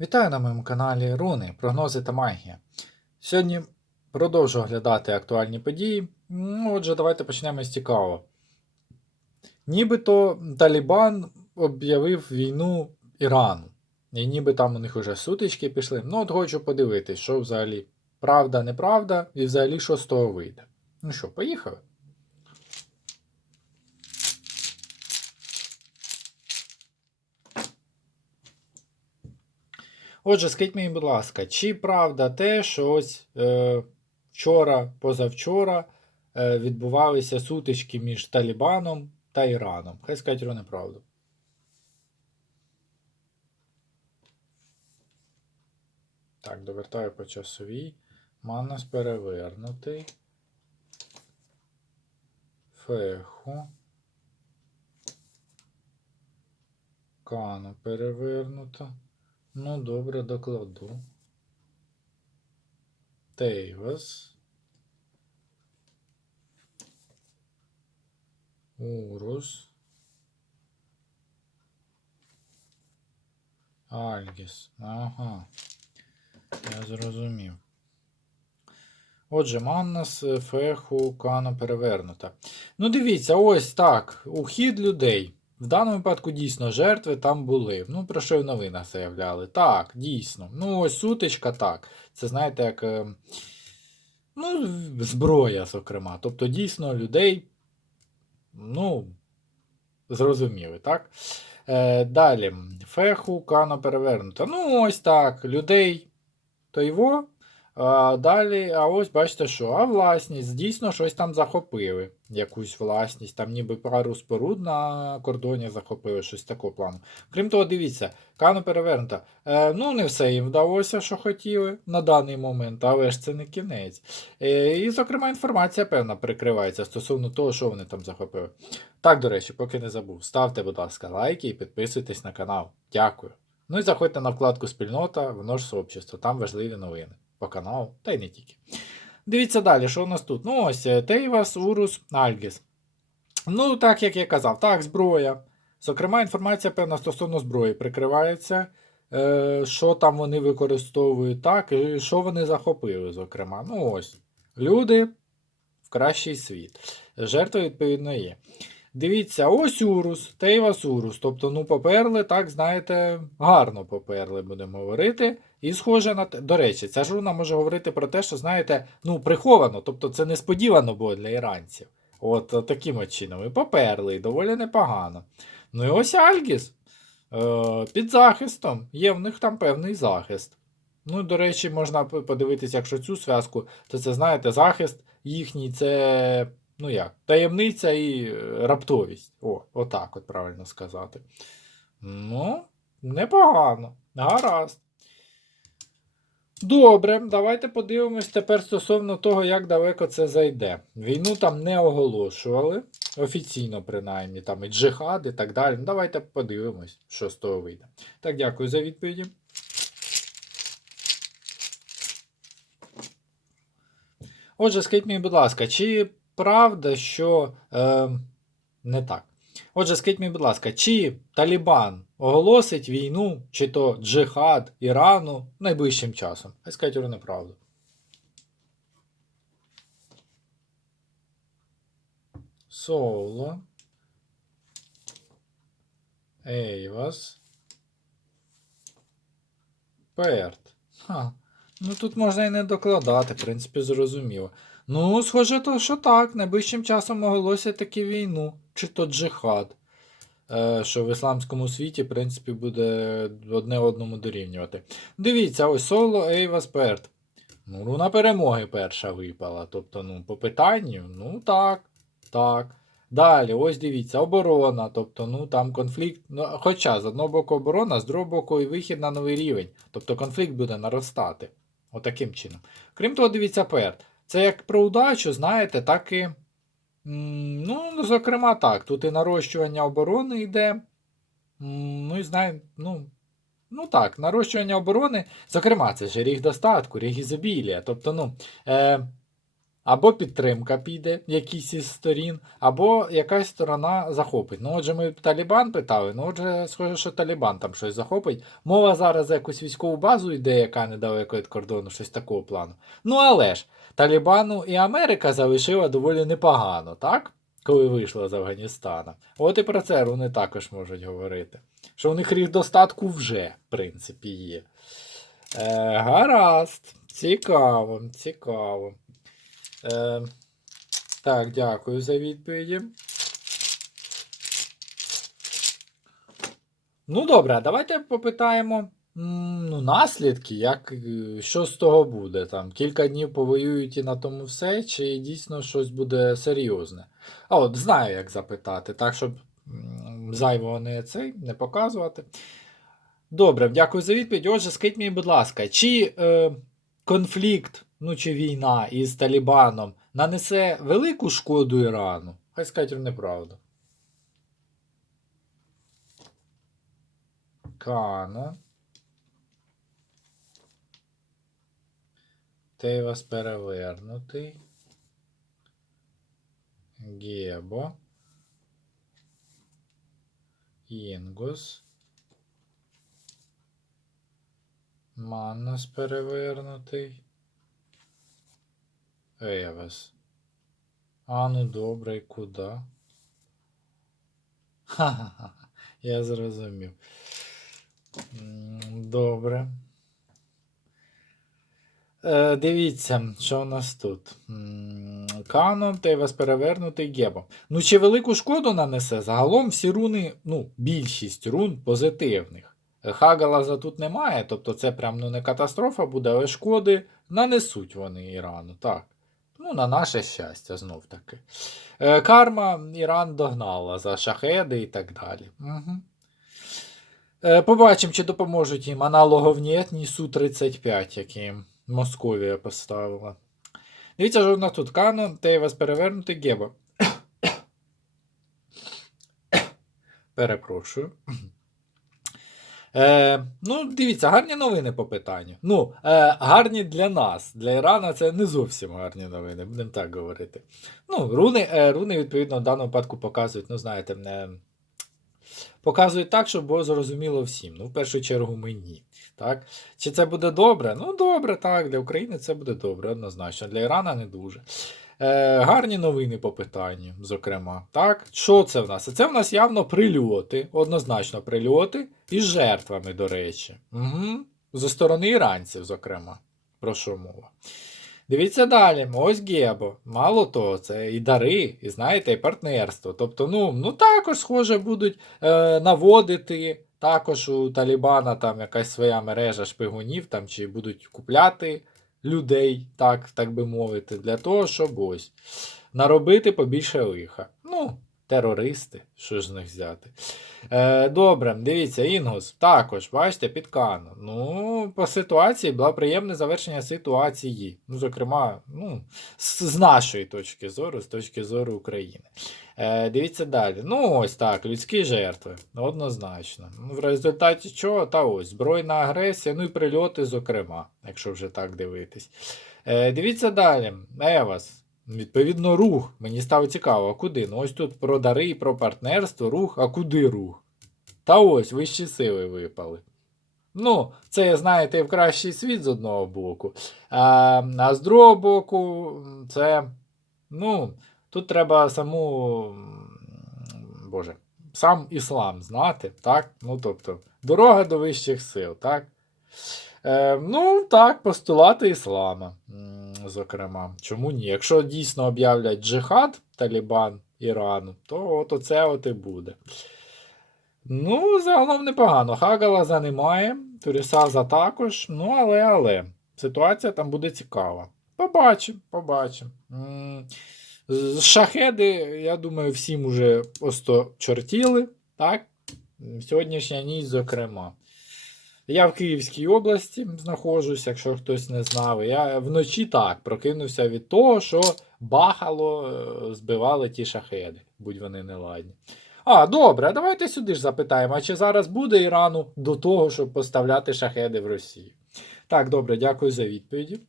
Вітаю на моєму каналі Руни, прогнози та магія. Сьогодні продовжу оглядати актуальні події. Ну, отже, давайте почнемо з цікавого. Нібито Талібан об'явив війну Ірану. І ніби там у них уже сутички пішли. Ну, от хочу подивитись, що взагалі правда, неправда, і взагалі що з того вийде. Ну що, поїхали? Отже, скажіть мені, будь ласка, чи правда те, що ось е, вчора, позавчора е, відбувалися сутички між Талібаном та Іраном? Хай скажуть про неправду. Так, довертаю по часовій. Манас перевернутий. Феху. Кану перевернуто. Ну, добре, докладу. Тейвас. Урус. Альгіс. Ага. Я зрозумів. Отже, Маннас, Феху, Кано перевернута. Ну, дивіться, ось так. Ухід людей. В даному випадку дійсно жертви там були. Ну, про що в новинах заявляли. Так, дійсно. Ну, ось сутичка, так. Це знаєте, як. е, Ну, зброя, зокрема. Тобто, дійсно, людей. Ну, зрозуміли, так? Е, далі. Феху, Кано перевернута. Ну, ось так. Людей. То його. Далі, а ось бачите, що, а власність, дійсно щось там захопили. Якусь власність, там ніби пару споруд на кордоні захопили, щось такого плану. Крім того, дивіться, Кано перевернута. Е, ну, не все їм вдалося, що хотіли на даний момент, але ж це не кінець. Е, і, зокрема, інформація певна прикривається стосовно того, що вони там захопили. Так, до речі, поки не забув, ставте, будь ласка, лайки і підписуйтесь на канал. Дякую. Ну і заходьте на вкладку спільнота, воно ж сообщество, там важливі новини по каналу, та й не тільки. Дивіться далі, що у нас тут? Ну, ось е, Тейвас, Урус, Альгіс. Ну, так як я казав, так, зброя. Зокрема, інформація певна стосовно зброї прикривається. Е, що там вони використовують, так, і що вони захопили, зокрема. Ну, ось. Люди в кращий світ. Жертва, відповідно, є. Дивіться, ось Урус, Тейвас Урус. Тобто, ну, поперли, так, знаєте, гарно поперли, будемо говорити. І схоже на те. До речі, ця ж руна може говорити про те, що, знаєте, ну, приховано, тобто це несподівано було для іранців. От е, таким чином. І поперли, і доволі непогано. Ну і ось Альгіс. Е, під захистом. Є в них там певний захист. Ну, до речі, можна подивитися, якщо цю зв'язку, то це, знаєте, захист їхній це. Ну як, таємниця і е, раптовість. О, отак от правильно сказати. Ну, непогано. Гаразд. Добре, давайте подивимось тепер стосовно того, як далеко це зайде. Війну там не оголошували, офіційно, принаймні, там і джихад і так далі. Ну, давайте подивимось, що з того вийде. Так, дякую за відповіді. Отже, скажіть мені, будь ласка, чи правда, що. Е, не так. Отже, скажіть мені, будь ласка, чи Талібан оголосить війну, чи то джихад Ірану найближчим часом? Хай скажуть вони неправду. Соло. Ейвас. Перт. Ха. Ну тут можна і не докладати, в принципі, зрозуміло. Ну, схоже, то, що так, найближчим часом оголосять таки війну, чи то джихад. Е, що в ісламському світі, в принципі, буде одне одному дорівнювати. Дивіться, ось соло Ейвас Перт. Ну, руна перемоги перша випала. Тобто, ну, по питанню, ну так, так. Далі, ось дивіться, оборона. Тобто, ну там конфлікт. Ну, хоча з одного боку оборона, з другого боку і вихід на новий рівень. Тобто конфлікт буде наростати. Отаким чином. Крім того, дивіться, перт. Це як про удачу, знаєте, так і. Ну, зокрема, так. Тут і нарощування оборони йде. Ну і знає, ну. Ну так, нарощування оборони. Зокрема, це ж ріг достатку, ріг ізобілія. Тобто, ну. Е, або підтримка піде якійсь із сторін, або якась сторона захопить. Ну, отже, ми Талібан питали, ну отже, схоже, що Талібан там щось захопить. Мова зараз за якусь військову базу йде, яка недалеко від кордону, щось такого плану. Ну але ж, Талібану і Америка залишила доволі непогано, так? Коли вийшла з Афганістана. От і про це вони також можуть говорити. Що у них ріг достатку вже, в принципі, є. Е, гаразд. Цікаво, цікаво. Е, так, дякую за відповіді. Ну, добре, давайте попитаємо ну, наслідки, як, е, що з того буде. Там, кілька днів повоюють і на тому все, чи дійсно щось буде серйозне. А от знаю, як запитати, так, щоб зайвого не цей, не показувати. Добре, дякую за відповідь. Отже, скажіть мені, будь ласка, чи е, конфлікт, ну чи війна із Талібаном нанесе велику шкоду Ірану? Хай скажуть неправду. Кана. Тейвас перевернутий. Гебо. Інгус. Маннас перевернутий. Евес. А ну добре, і куди? Ха-ха-ха. Я зрозумів. Добре. Е, дивіться, що у нас тут. Канон, Тейвас перевернутий Гебо. Ну, чи велику шкоду нанесе? Загалом всі руни, ну, більшість рун позитивних. Хагалаза тут немає, тобто це прям ну, не катастрофа буде, але шкоди нанесуть вони Ірану. Так. Ну, на наше щастя, знов таки. Е, карма Іран догнала за шахеди і так далі. Угу. Е, побачимо, чи допоможуть їм аналоговнітні Су-35, які Московія поставила. Дивіться, що нас тут Канон, Тейвас перевернутий Гебо. Перепрошую. Е, ну, дивіться, гарні новини по питанню. Ну, е, гарні для нас. Для Ірана це не зовсім гарні новини, будемо так говорити. Ну, руни, е, руни відповідно, в даному випадку показують, ну, знаєте, не. Показують так, щоб було зрозуміло всім. Ну, в першу чергу, мені. Так? Чи це буде добре? Ну, добре, так. Для України це буде добре, однозначно. Для Ірана не дуже. Е, гарні новини по питанню, зокрема. Так, що це в нас? Це в нас явно прильоти, однозначно прильоти із жертвами, до речі. Угу. Зі сторони іранців, зокрема. Про що мова? Дивіться далі, ось Гебо. Мало того, це і дари, і знаєте, і партнерство. Тобто, ну, ну також, схоже, будуть е, наводити. Також у Талібана там якась своя мережа шпигунів, там, чи будуть купляти людей, так, так би мовити, для того, щоб ось наробити побільше лиха. Ну, терористи, що ж з них взяти. Е, добре, дивіться, Інгус, також, бачите, під Кану. Ну, по ситуації було приємне завершення ситуації. Ну, зокрема, ну, з, з нашої точки зору, з точки зору України. Е, дивіться далі. Ну, ось так, людські жертви. Однозначно. Ну, в результаті чого? Та ось збройна агресія, ну і прильоти, зокрема, якщо вже так дивитись. Е, дивіться далі. Евас. Відповідно, рух. Мені стало цікаво, а куди? Ну ось тут про дари і про партнерство, рух, а куди рух? Та ось вищі сили випали. Ну, це, знаєте, в кращий світ з одного боку. А, а з другого боку, це. Ну, тут треба саму. Боже, сам іслам знати, так? Ну, тобто, дорога до вищих сил, так? Е, ну, так, постулати іслама, зокрема. Чому ні? Якщо дійсно об'являть джихад Талібан Ірану, то от оце от і буде. Ну, загалом непогано. Хагалаза немає, Турісаза також. Ну, але, але. Ситуація там буде цікава. Побачимо, побачимо. Шахеди, я думаю, всім уже просто чортіли, так? Сьогоднішня ніч, зокрема. Я в Київській області знаходжусь, якщо хтось не знав. Я вночі так прокинувся від того, що бахало, е, збивали ті шахеди, будь вони неладні. А, добре, давайте сюди ж запитаємо, а чи зараз буде Ірану до того, щоб поставляти шахеди в Росію? Так, добре, дякую за відповіді.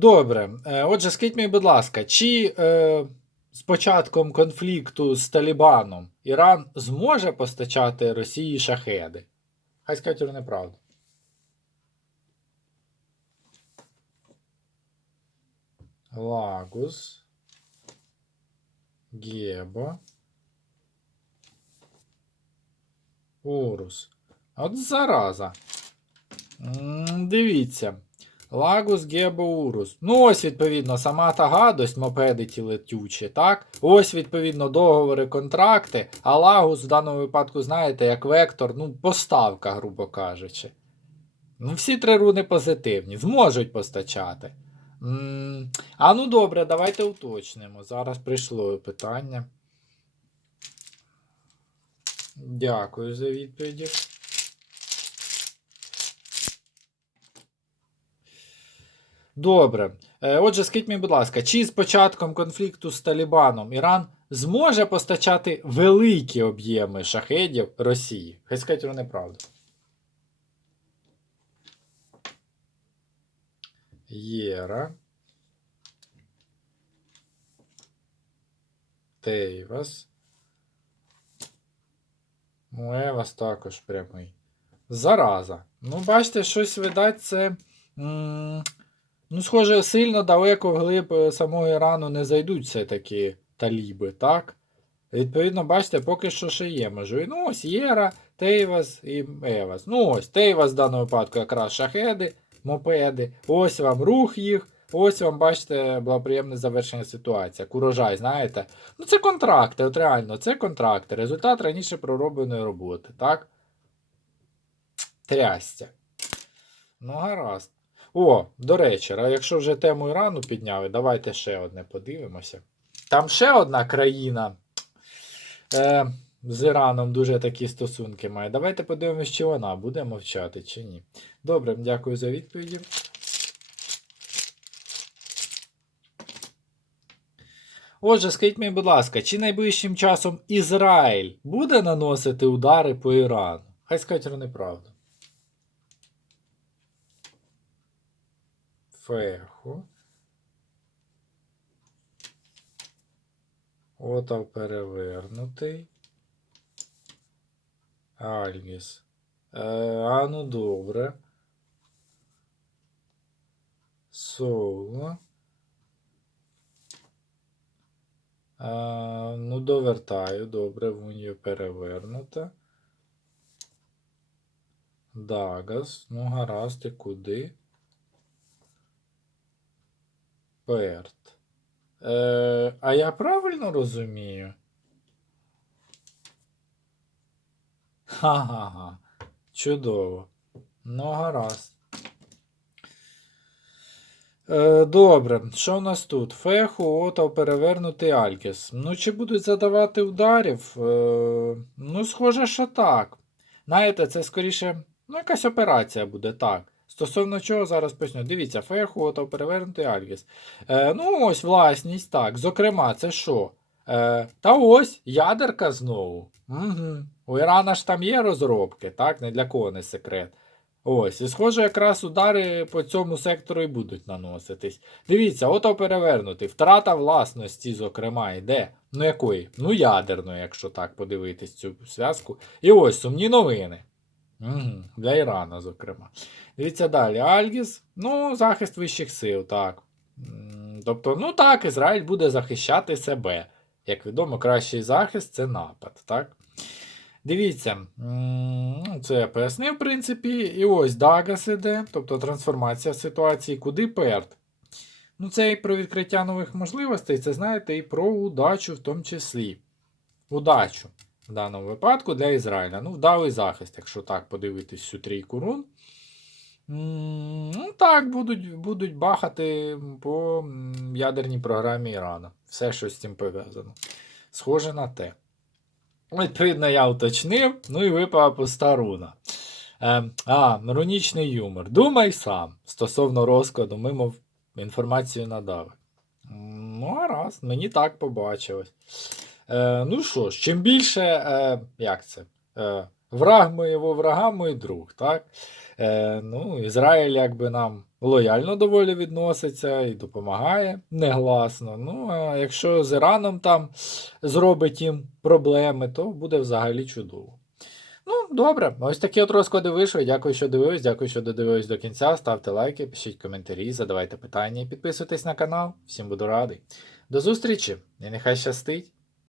Добре. Е, Отже, скажіть мені, будь ласка, чи е, з початком конфлікту з Талібаном Іран зможе постачати Росії шахеди? Хай скажуть вони неправду. Лагус. Геба. Урус. От зараза. М, Дивіться. Лагус Гебо Урус. Ну, ось, відповідно, сама та гадость, мопеди ті летючі, так? Ось, відповідно, договори, контракти, а Лагус в даному випадку, знаєте, як вектор, ну, поставка, грубо кажучи. Ну, всі три руни позитивні, зможуть постачати. М, А ну добре, давайте уточнимо. Зараз прийшло питання. Дякую за відповіді. Добре. Е, Отже, скажіть мені, будь ласка, чи з початком конфлікту з Талібаном Іран зможе постачати великі об'єми шахедів Росії? Хай скажуть вони правду. Єра. Тейвас. Ну, Евас також прямий. Зараза. Ну, бачите, щось видать, це. Ну, схоже, сильно далеко вглиб е, самого Ірану не зайдуть все-таки таліби, так? Відповідно, бачите, поки що ще є можливо. Ну, ось Єра, Тейвас і Евас. Ну, ось Тейвас в даному випадку якраз шахеди, мопеди. Ось вам рух їх. Ось вам, бачите, благоприємне завершення ситуації. Як урожай, знаєте? Ну, це контракти, от реально, це контракти. Результат раніше проробленої роботи, так? Трястя. Ну, гаразд. О, до речі, а якщо вже тему Ірану підняли, давайте ще одне подивимося. Там ще одна країна е, з Іраном дуже такі стосунки має. Давайте подивимось, чи вона буде мовчати, чи ні. Добре, дякую за відповіді. Отже, скажіть мені, будь ласка, чи найближчим часом Ізраїль буде наносити удари по Ірану? Хай скажуть вони правду. Феху. Отав перевернутий. Альгіс. Е, а ну добре. Соло. Е, ну, довертаю, добре, в унію перевернута. Дагас. Ну, гаразд, і куди? Перт. Е, а я правильно розумію? Ха-ха-ха. Чудово. Ну, гаразд. Е, добре, що в нас тут? Феху, Отав, перевернутий Алькіс. Ну, чи будуть задавати ударів? Е, ну, схоже, що так. Знаєте, це скоріше, ну, якась операція буде так. Стосовно чого зараз поясню. Дивіться, Отав, перевернутий Алькіс. Е, ну, ось власність, так. Зокрема, це що? Е, та ось ядерка знову. Угу. У Ірана ж там є розробки, так? Не для кого не секрет. Ось, і схоже, якраз удари по цьому сектору і будуть наноситись. Дивіться, ото перевернутий. Втрата власності, зокрема, йде. Ну якої? Ну, ядерної, якщо так подивитись цю зв'язку. І ось сумні новини. Угу, Для Ірана, зокрема. Дивіться далі. Альгіс, ну, захист вищих сил, так. Тобто, ну так, Ізраїль буде захищати себе. Як відомо, кращий захист це напад, так? Дивіться, це я пояснив, в принципі. І ось Дагас іде, тобто трансформація ситуації, куди перт. Ну, це і про відкриття нових можливостей, це знаєте, і про удачу в тому числі. Удачу в даному випадку для Ізраїля. Ну, вдалий захист, якщо так подивитись всю трійку рун. Ну, так, будуть, будуть бахати по ядерній програмі Ірана. Все, що з цим пов'язано. Схоже на те. Відповідно, я уточнив, ну і випала пуста руна. Е, а, рунічний юмор. Думай сам. Стосовно розкладу, мимо інформацію надали. Ну, гаразд, мені так побачилось. Е, ну що ж, чим більше, е, як це? Е, враг моєго врага, мій друг, так? Е, ну, Ізраїль якби нам лояльно доволі відноситься і допомагає негласно. Ну, а якщо з Іраном там зробить їм проблеми, то буде взагалі чудово. Ну, добре, ось такі от розклади вийшли. Дякую, що дивились, дякую, що додивились до кінця. Ставте лайки, пишіть коментарі, задавайте питання і підписуйтесь на канал. Всім буду радий. До зустрічі і нехай щастить!